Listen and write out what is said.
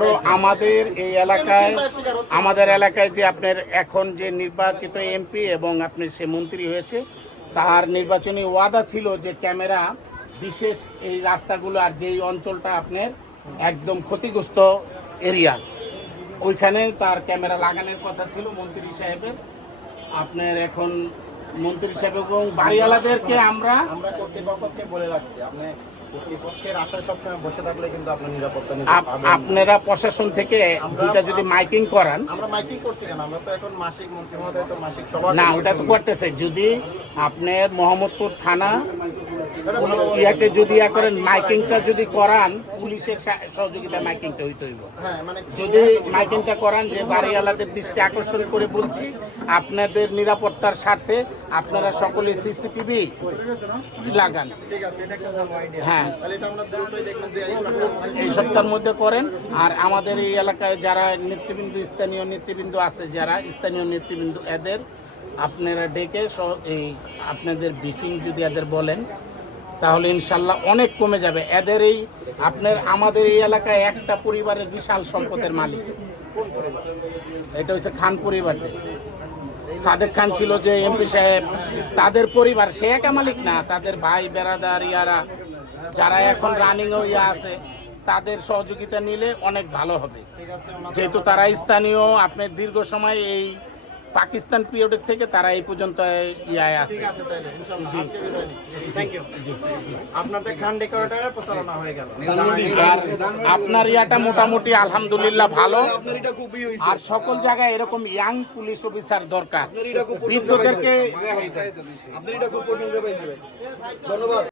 ধরো আমাদের এলাকায় যে আপনার এখন যে নির্বাচিত এমপি এবং আপনি সে মন্ত্রী হয়েছে, তার নির্বাচনী ওয়াদা ছিল যে ক্যামেরা বিশেষ এই রাস্তাগুলো আর যেই অঞ্চলটা আপনার একদম ক্ষতিগ্রস্ত এরিয়া, ওইখানে তার ক্যামেরা লাগানোর কথা ছিল মন্ত্রী সাহেবের। আপনার এখন মন্ত্রী সাহেব এবং বাড়িওয়ালাদেরকে আমরা কর্তৃপক্ষকে বলে রাখছি, আপনি কর্তৃপক্ষের আশায় সবসময় বসে থাকলে কিন্তু আপনার নিরাপত্তা আপনারা প্রশাসন থেকে দুইটা যদি মাইকিং করান। আমরা মাইকিং করছি কেন? আমরা তো এখন মাসিক মন্ত্রী মহোদয় তো মাসিক সভা না, ওটা তো করতেছে। যদি আপনার মোহাম্মদপুর থানা ইয়াকে যদি করেন, মাইকিংটা যদি করান, পুলিশের সহযোগিতা মাইকিংটা হইতে হইব। যদি মাইকিংটা করান যে বাড়িওয়ালাদের দৃষ্টি আকর্ষণ করে বলছি, আপনাদের নিরাপত্তার স্বার্থে আপনারা সকলে সিসিটিভি লাগান। হ্যাঁ, এই সপ্তাহের মধ্যে করেন। আর আমাদের এই এলাকায় যারা নেতৃবৃন্দ, স্থানীয় নেতৃবৃন্দ আছে, যারা স্থানীয় নেতৃবৃন্দ, এদের আপনারা ডেকে এই আপনাদের ব্রিফিং যদি এদের বলেন, তাহলে ইনশাল্লাহ অনেক কমে যাবে। এদের এই আমাদের এই এলাকায় একটা পরিবারের বিশাল সম্পদের মালিক, এটা হচ্ছে খান পরিবারদের। সাদেক খান ছিল যে এমপি সাহেব, তাদের পরিবার, সে একা মালিক না, তাদের ভাই বেরাদার ইয়ারা যারা এখন রানিং ইয়া আছে, তাদের সহযোগিতা নিলে অনেক ভালো হবে। যেহেতু তারা স্থানীয়, আপনার দীর্ঘ সময় এই পাকিস্তান পিরিয়ডের থেকে তারা এই পর্যন্ত ইয়ায় আছে। জি জি, আপনার ইয়াটা মোটামুটি আলহামদুলিল্লাহ ভালো। আর সকল জায়গায় এরকম ইয়াং পুলিশ অফিসার দরকার, বৃদ্ধদেরকে। ধন্যবাদ।